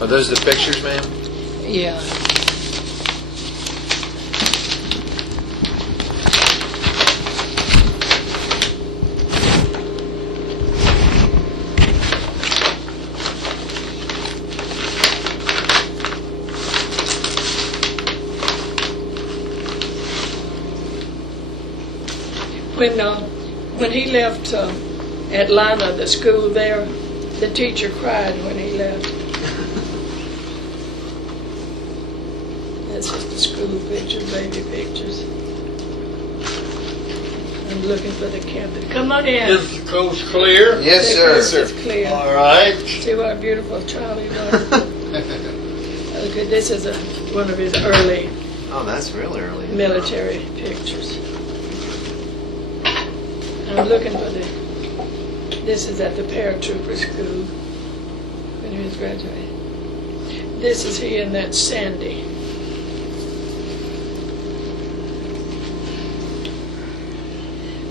Are those the pictures, ma'am? Yeah. When he left Atlanta, the school there, the teacher cried when he left. That's just the school pictures, baby pictures. I'm looking for the captain. Come on in. Is the coast clear? Yes, The sir. coast is clear. All right. See what a beautiful child he was. Okay, this is one of his early Oh, that's really early. military pictures. I'm looking for this is at the paratrooper school when he was graduating. This is he and that Sandy.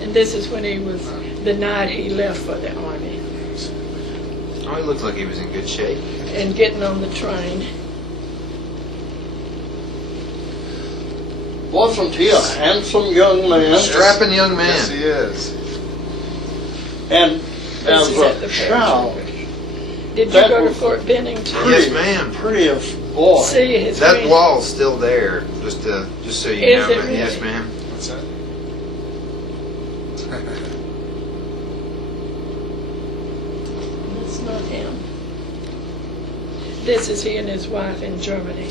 And this is when he was, the night he left for the Army. Oh, he looked like he was in good shape. And getting on the train. Wasn't he a handsome young man? Strapping young man. Yes, he is. And This as is at the a child, paratrooper. Did you that go to was- Fort Bennington? Yes, ma'am. prettiest boy. See his That green- wall's still there, just so you Is know. it really? Yes, ma'am. What's that? That's not him. This is he and his wife in Germany.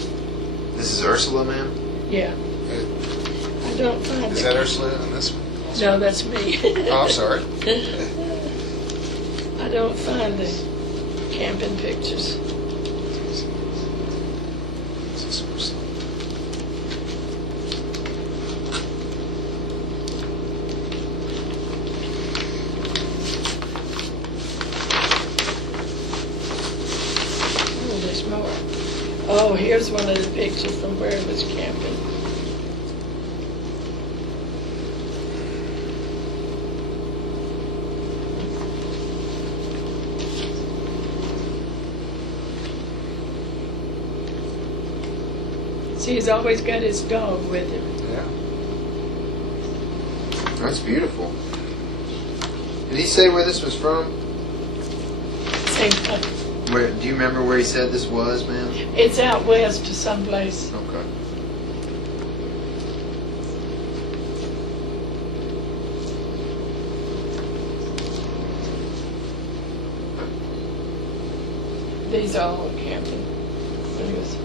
This is Ursula, ma'am. Yeah. I don't find Is it. that Ursula in this one? also? No, that's me. Oh, I'm sorry. I don't find the camping pictures. Is this Ursula? Oh, there's more. Oh, here's one of the pictures from where it was camping. See, he's always got his dog with him. Yeah. That's beautiful. Did he say where this was from? Same time. Where? Do you remember where he said this was, ma'am? It's out west to someplace. Okay. These are all camping. When he was-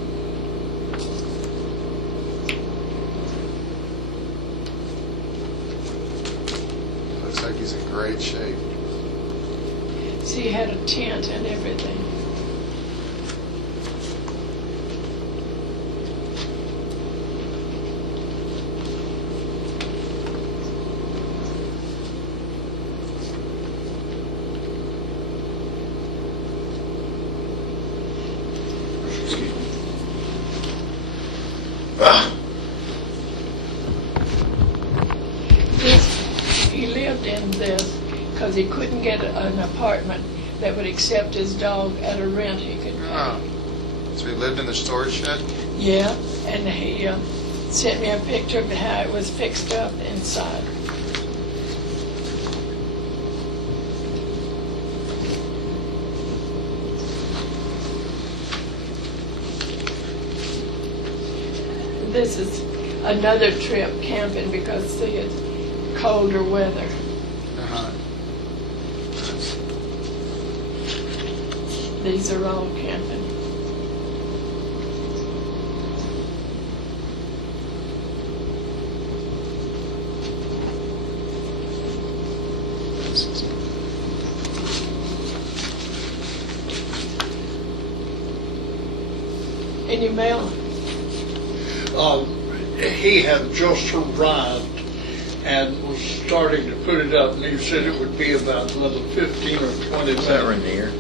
Looks like he's in great shape. See, he had a tent and everything. Excuse me. He lived in this because he couldn't get an apartment that would accept his dog at a rent he could pay. Oh. So he lived in the storage shed? Yeah, and he sent me a picture of how it was fixed up inside. This is another trip camping because, see, it's colder weather. Uh-huh. These are all camping. Any mail? He had just arrived and was starting to put it up, and he said it would be about another 15 or 20 Is that minutes. Rainier?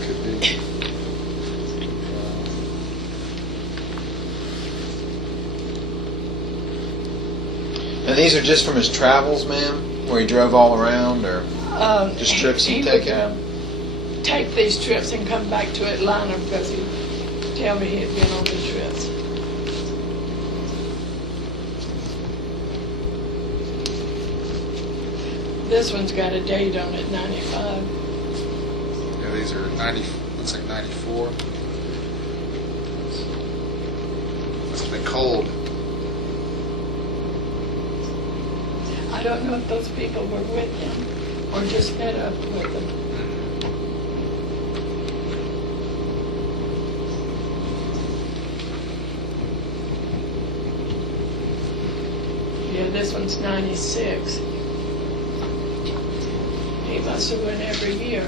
Could be. Now these are just from his travels, ma'am, where he drove all around, or just trips he'd taken? Take these trips and come back to Atlanta because he'd tell me he had been on the trips. This one's got a date on it, 95. Yeah, these are 90. Looks like 94. Must have been cold. I don't know if those people were with him or just met up with him. Yeah, this one's 96. He must have went every year.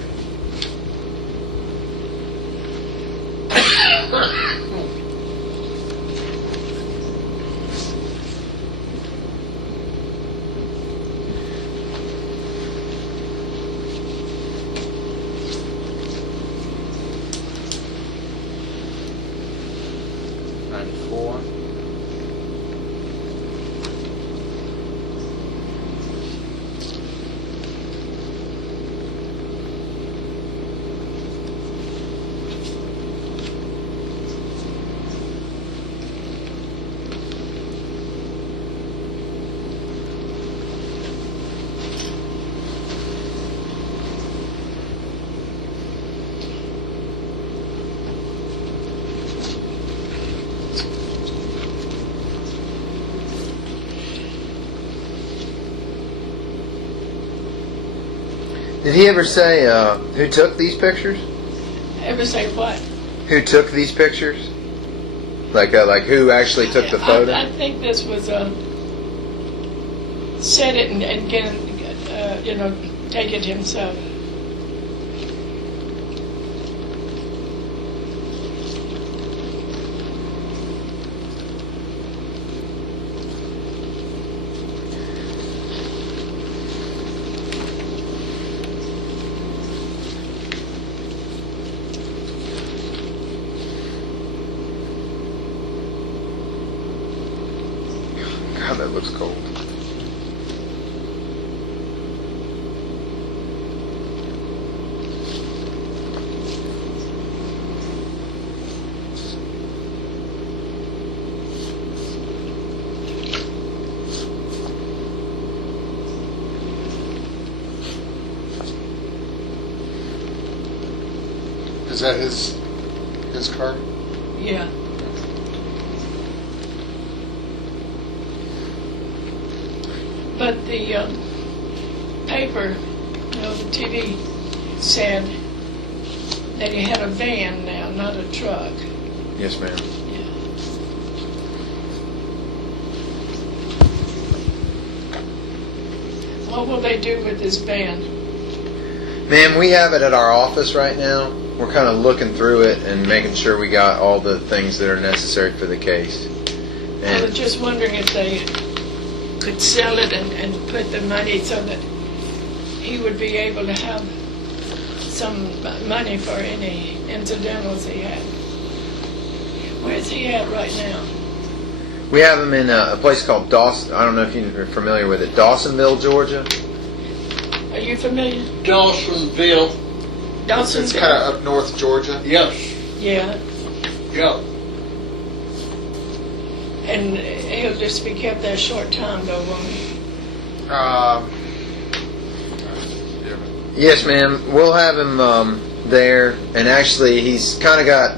Did he ever say who took these pictures? Ever say what? Who took these pictures? Like who actually took the photo? I think this was set it and get take it himself. God, that looks cold. Is that his car? Yeah. But the paper, the TV said that he had a van now, not a truck. Yes, ma'am. Yeah. What will they do with this van? Ma'am, we have it at our office right now. We're kind of looking through it and making sure we got all the things that are necessary for the case. I was And just wondering if they could sell it and put the money so that he would be able to have some money for any incidentals he had. Where's he at right now? we have him in a place called Dawson. I don't know if you're familiar with it. Dawsonville, Georgia. Are you familiar? Dawsonville, Dawson's It's kind of up north Georgia. yes, Yeah, yeah. and he'll just be kept there a short time though, won't he? Yeah. Yes, ma'am. We'll have him there, and actually, he's kind of got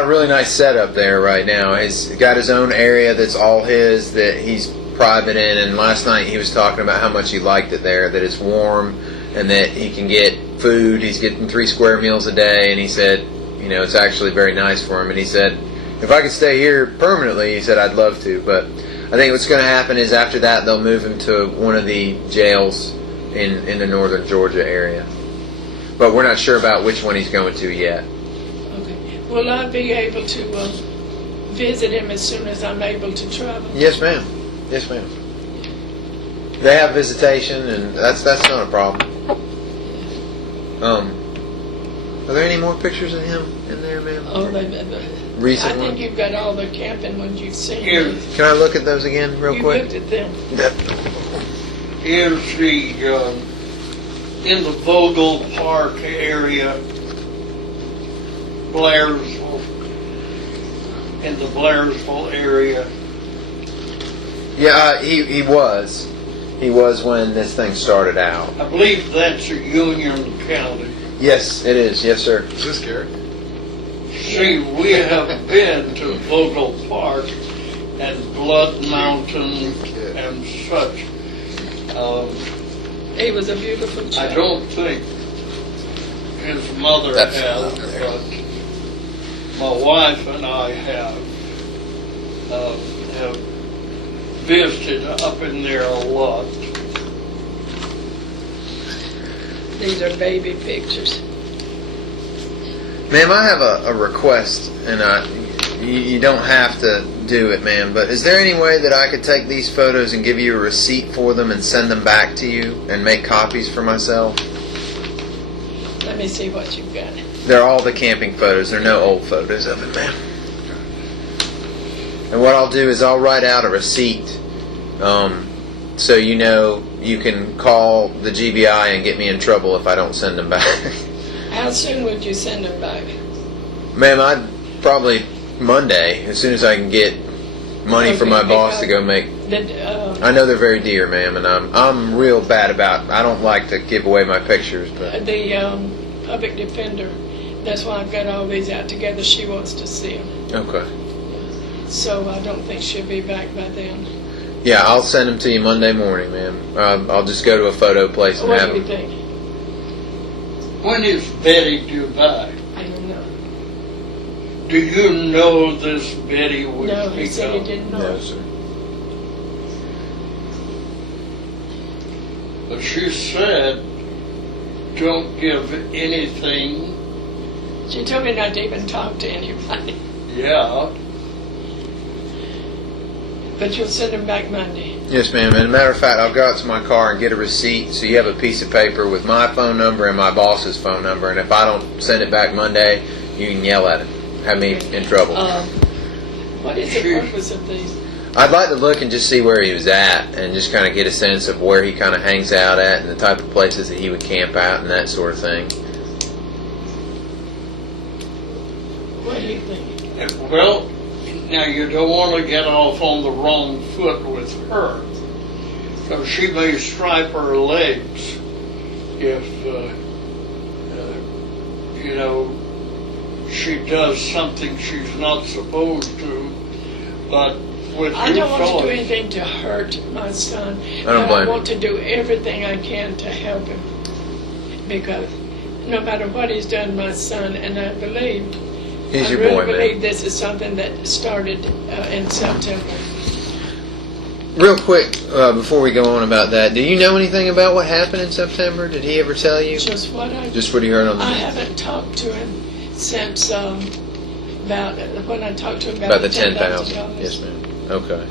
a really nice setup there right now. He's got his own area that's all his, that he's private in. And last night he was talking about how much he liked it there, that it's warm, and that he can get food. He's getting 3 square meals a day, and he said, it's actually very nice for him. And he said, if I could stay here permanently, he said, I'd love to, but I think what's going to happen is after that they'll move him to one of the jails in the northern Georgia area. But we're not sure about which one he's going to yet. Okay. Will I be able to visit him as soon as I'm able to travel? Yes, ma'am. Yes, ma'am. They have visitation, and that's not a problem. Are there any more pictures of him in there, ma'am? Oh, Recent I think ones? you've got all the camping ones you've seen. Here. Can I look at those again real You quick? looked at them. Is the, in the Vogel Park area, Blairsville, in the Blairsville area. Yeah, he was. He was when this thing started out. I believe that's a Union County. Yes, it is. Yes, sir. Is this Gary? See, we have been to Vogel Park and Blood Mountain and such. He was a beautiful I child. don't think his mother That's has, not there. but my wife and I have visited up in there a lot. These are baby pictures. Ma'am, I have a request, and you don't have to do it, ma'am, but is there any way that I could take these photos and give you a receipt for them and send them back to you and make copies for myself? Let me see what you've got. They're all the camping photos. There are no old photos of it, ma'am. And what I'll do is I'll write out a receipt, so you know you can call the GBI and get me in trouble if I don't send them back. How soon would you send them back? Ma'am, I'd probably Monday, as soon as I can get money from my boss to go make. I know they're very dear, ma'am, and I'm real bad about. I don't like to give away my pictures, but the public defender. That's why I've got all these out together. She wants to see them, okay. so I don't think she'll be back by then. Yeah, I'll send them to you Monday morning, ma'am. I'll just go to a photo place and What have do you them. think? When is Betty due back? I don't know. Do you know this Betty we No, he speak said he of? didn't know. No, sir. But she said, don't give anything. She told me not to even talk to anybody. Yeah. But you'll send them back Monday. Yes, ma'am. And as a matter of fact, I'll go out to my car and get a receipt so you have a piece of paper with my phone number and my boss's phone number. And if I don't send it back Monday, you can yell at him. Have me in trouble. What is the purpose of these? I'd like to look and just see where he was at and just kind of get a sense of where he kind of hangs out at and the type of places that he would camp out and that sort of thing. What do you think? Well, now you don't want to get off on the wrong foot with her, because she may stripe her legs if, you know, she does something she's not supposed to. But with I you don't want to do fellas, anything to hurt my son. don't but blame I you. want to do everything I can to help him. Because no matter what he's done to my son, and I believe, He's I your really boy, believe man. this is something that started in September. Real quick, before we go on about that, do you know anything about what happened in September? Did he ever tell you? Just what Just what he heard on the I news? haven't talked to him since about when I talked to him About the $10,000. 10,000. Yes, ma'am. Okay.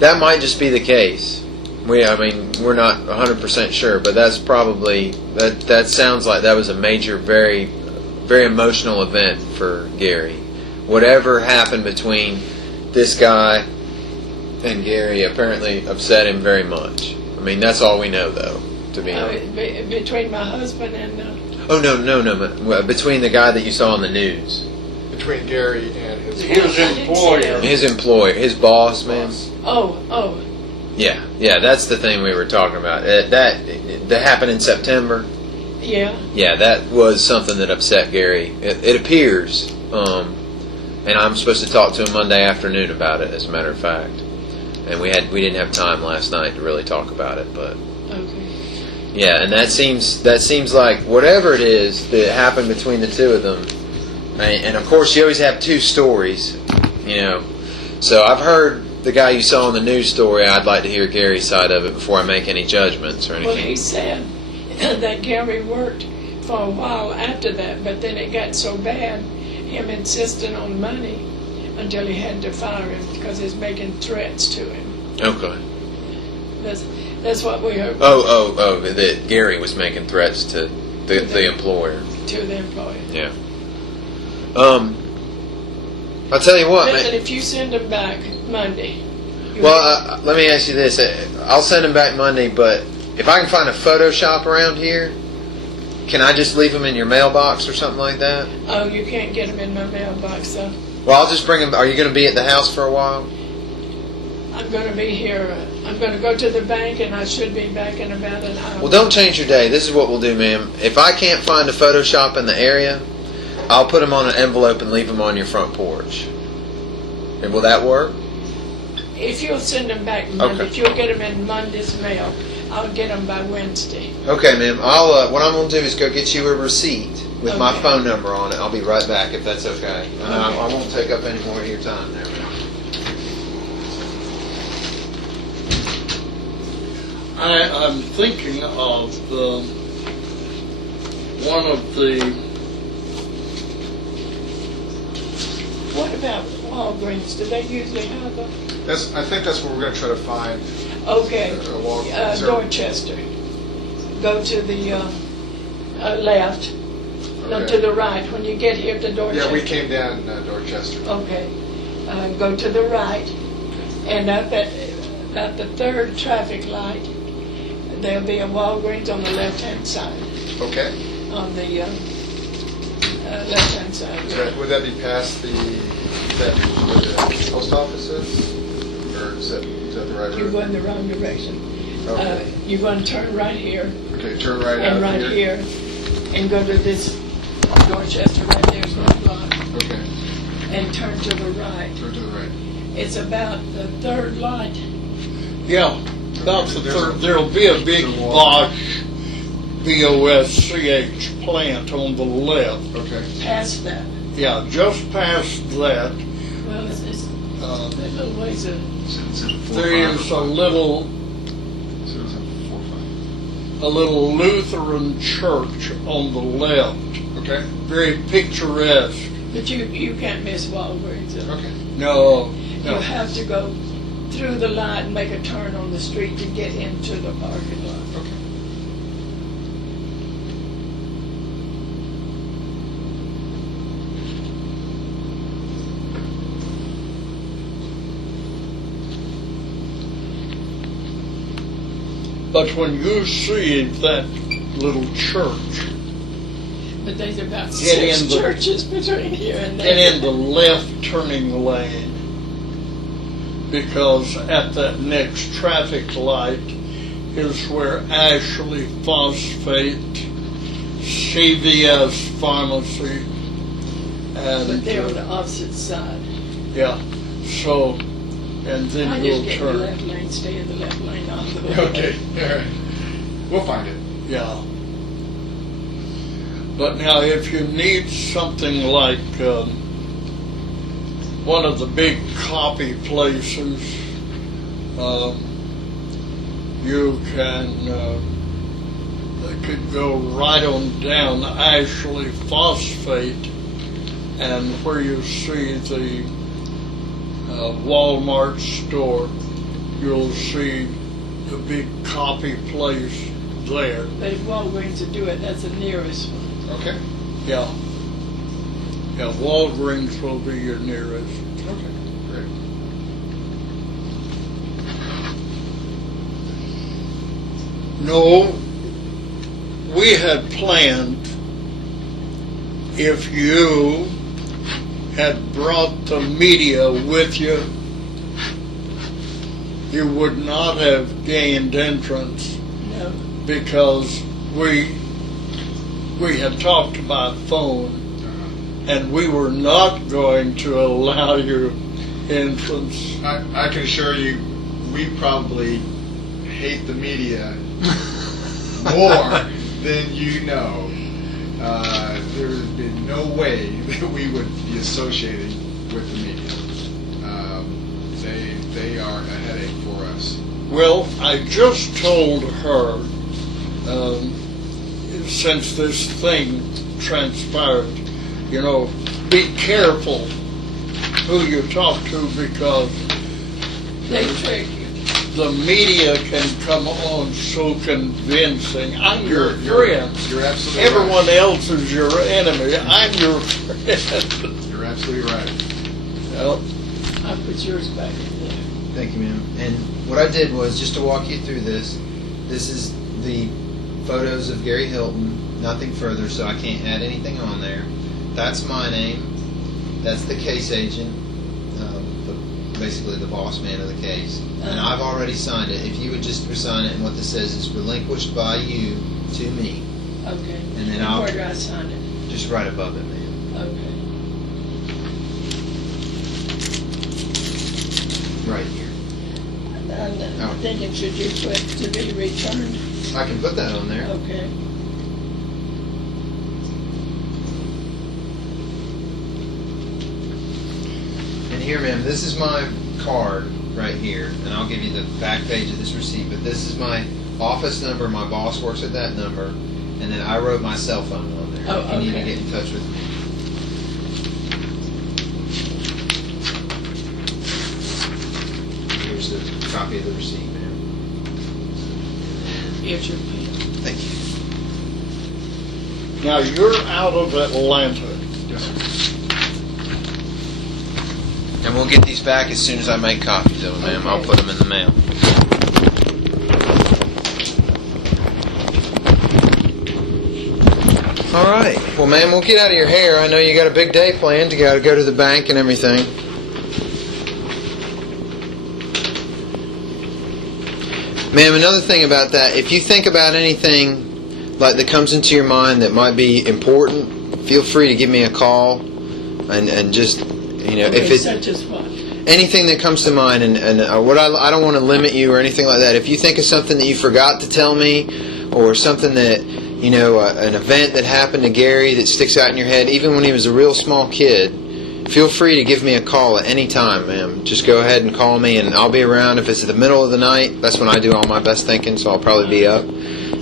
That might just be the case. I mean, we're not 100% sure, but that's probably that sounds like that was a major, very, very emotional event for Gary. Whatever happened between this guy and Gary apparently upset him very much. I mean, that's all we know, though. To be honest. Between my husband and Oh no! Between the guy that you saw on the news, Between Gary and his his employer. his employer, his boss, man. oh, Yeah, that's the thing we were talking about. That happened in September. yeah. Yeah, that was something that upset Gary. It appears, and I'm supposed to talk to him Monday afternoon about it. As a matter of fact, and we didn't have time last night to really talk about it, but Okay. yeah, and that seems like whatever it is that happened between the two of them, and of course you always have two stories, you know. So I've heard the guy you saw in the news story. I'd like to hear Gary's side of it before I make any judgments or Well, anything. he said that Gary worked for a while after that, but then it got so bad, him insisting on money until he had to fire him because he's making threats to him. Okay. That's what we heard. Oh, that Gary was making threats to the employer. To the employer. Yeah. I'll tell you what, Listen, man. if you send them back Monday. Well, let me ask you this. I'll send them back Monday, but if I can find a Photoshop around here, can I just leave them in your mailbox or something like that? Oh, you can't get them in my mailbox, so Well, I'll just bring them. Are you going to be at the house for a while? I'm going to be here. I'm going to go to the bank, and I should be back in about an hour. Well, don't change your day. This is what we'll do, ma'am. If I can't find a Photoshop in the area, I'll put them on an envelope and leave them on your front porch. And will that work? If you'll send them back Monday, Okay. if you'll get them in Monday's mail, I'll get them by Wednesday. Okay, ma'am. I'll. What I'm going to do is go get you a receipt with my Okay. phone number on it. I'll be right back if that's okay. And I won't take up any more of your time there, ma'am. I'm thinking of one of the. What about Walgreens? Do they usually have them? I think that's what we're going to try to find. Okay. Walgreens or- Dorchester. Go to the left. No, Okay. to the right. When you get here to Dorchester. Yeah, we came down Dorchester. Okay. Go to the right. And up at about the third traffic light, there'll be a Walgreens on the left-hand side. Okay. On the left-hand side. Would that be past where the post office is? Or is that the right You're road? going the wrong direction. Okay. You're going to turn right here Okay, turn right and out right here and go to this Dorchester right there's no block Okay, and turn to the right. turn to the right. It's about the third light. Yeah, about the There's third. There'll be a big there's a wall. Bosch BOSCH plant on the left. Okay. Past that. Yeah, just past that. Well, it's Uh, that little ways of. there is a little Lutheran church on the left. Okay. Very picturesque. But you can't miss Walgreens. Okay. No, You have to go through the light and make a turn on the street to get into the parking lot. Okay. but when you see that little church, But there's about Get 6 in the- churches between here and there. get in the left turning lane, because at that next traffic light is where Ashley Phosphate, CVS Pharmacy, and But they're on the opposite side. yeah, so, and I then just you'll get in the turn. left lane, stay in the left lane all the way. Okay. All right. We'll find it. Yeah. But now, if you need something like one of the big copy places, you could go right on down Ashley Phosphate, and where you see the Walmart store, you'll see the big copy place there. But if Walgreens to do it, that's the nearest one. Okay. Yeah. Yeah, Walgreens will be your nearest. Okay. Great. No, we had planned, if you had brought the media with you, you would not have gained entrance, No. because we had talked by phone, and we were not going to allow you entrance. I can assure you, we probably hate the media more than you know. There has been no way that we would be associating with the media. They are a headache for us. Well, I just told her, since this thing transpired, be careful who you talk to, because They trick you. the media can come on so convincing. I'm your friend. You're absolutely Everyone right. else is your enemy. I'm your friend. You're absolutely right. Well, I'll put yours back in there. Thank you, ma'am. And what I did was, just to walk you through this, this is the photos of Gary Hilton, nothing further, so I can't add anything on there. That's my name. That's the case agent, basically the boss man of the case. And I've already signed it. If you would just sign it, and what this says is relinquished by you to me. Okay. And then Where do I sign it? just right above it, ma'am. Okay. Right here. And then it should you put to be returned? I can put that on there. Okay. And here, ma'am, this is my card right here, and I'll give you the back page of this receipt, but this is my office number. My boss works at that number, and then I wrote my cell phone on there Oh, if you need to okay. get in touch with me. Here's the copy of the receipt, ma'am. Here's your pen. Thank you. now you're out of Atlanta. Yes, sir. And we'll get these back as soon as I make copies of them, ma'am. I'll put them in the mail. All right. Well, ma'am, we'll get out of your hair. I know you got a big day planned. You got to go to the bank and everything. Ma'am, another thing about that, if you think about anything like that comes into your mind that might be important, feel free to give me a call and just, you know, if it's Such as what? anything that comes to mind, and what I don't want to limit you or anything like that. If you think of something that you forgot to tell me, or something that, you know, an event that happened to Gary that sticks out in your head, even when he was a real small kid, feel free to give me a call at any time, ma'am. Just go ahead and call me, and I'll be around. If it's at the middle of the night, that's when I do all my best thinking, so I'll probably be up.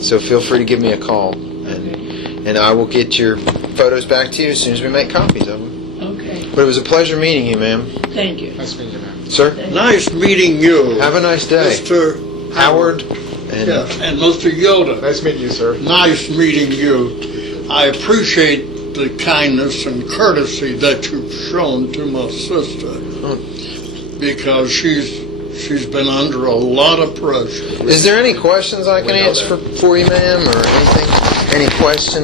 So feel free to give me a call, and I will get your photos back to you as soon as we make copies of them. Okay. But it was a pleasure meeting you, ma'am. Thank you. Nice meeting you, man. Sir, Nice meeting you, have a nice day. Mr. Howard, and Yeah, and Mr. Yoda. Nice meeting you, sir. Nice meeting you. I appreciate the kindness and courtesy that you've shown to my sister, because she's been under a lot of pressure. is there any questions I can We know answer that. for you, ma'am, or anything? Any questions?